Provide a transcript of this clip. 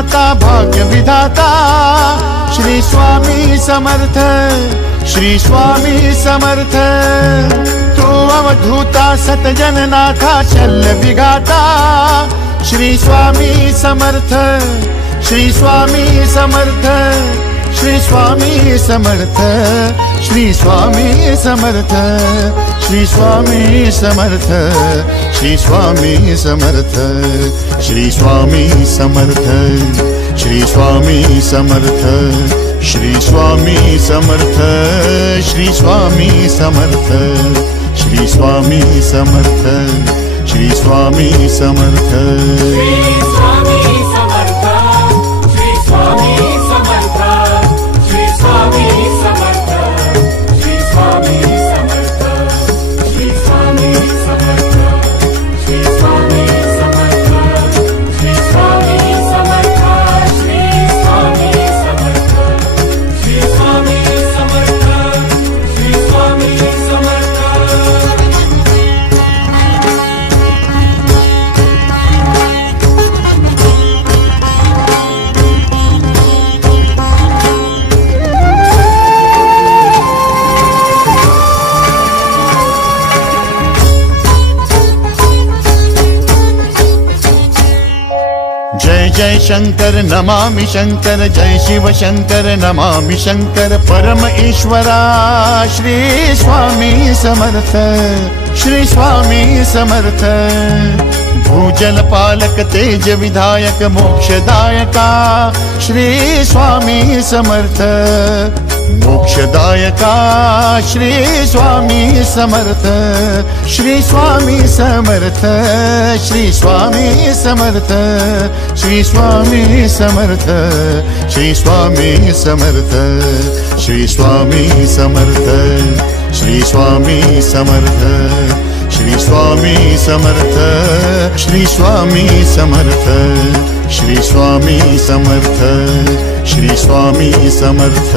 दाता भाग्य विधाता श्री स्वामी समर्थ, श्री स्वामी समर्थ। तू अवधूता सतजननाथा शल्य विघाता श्री स्वामी समर्थ, श्री स्वामी समर्थ, श्री स्वामी समर्थ, श्री स्वामी समर्थ, श्री स्वामी समर्थ, श्री स्वामी समर्थ, श्री स्वामी समर्थ, श्री स्वामी समर्थ, श्री स्वामी समर्थ, श्री स्वामी समर्थ, श्री स्वामी समर्थ, श्री स्वामी समर्थ। जय जय शंकर नमामि शंकर, जय शिव शंकर नमामि शंकर। परम ईश्वरा श्री स्वामी समर्थ, श्री स्वामी समर्थ। भूजल पालक तेज विधायक मोक्षदायका श्री स्वामी समर्थ, मोक्षदायका श्री स्वामी समर्थ, श्री स्वामी समर्थ, श्री स्वामी समर्थ, श्री स्वामी समर्थ, श्री स्वामी समर्थ, श्री स्वामी समर्थ, श्री स्वामी समर्थ, श्री स्वामी समर्थ, श्री स्वामी समर्थ, श्री स्वामी समर्थ, श्री स्वामी समर्थ।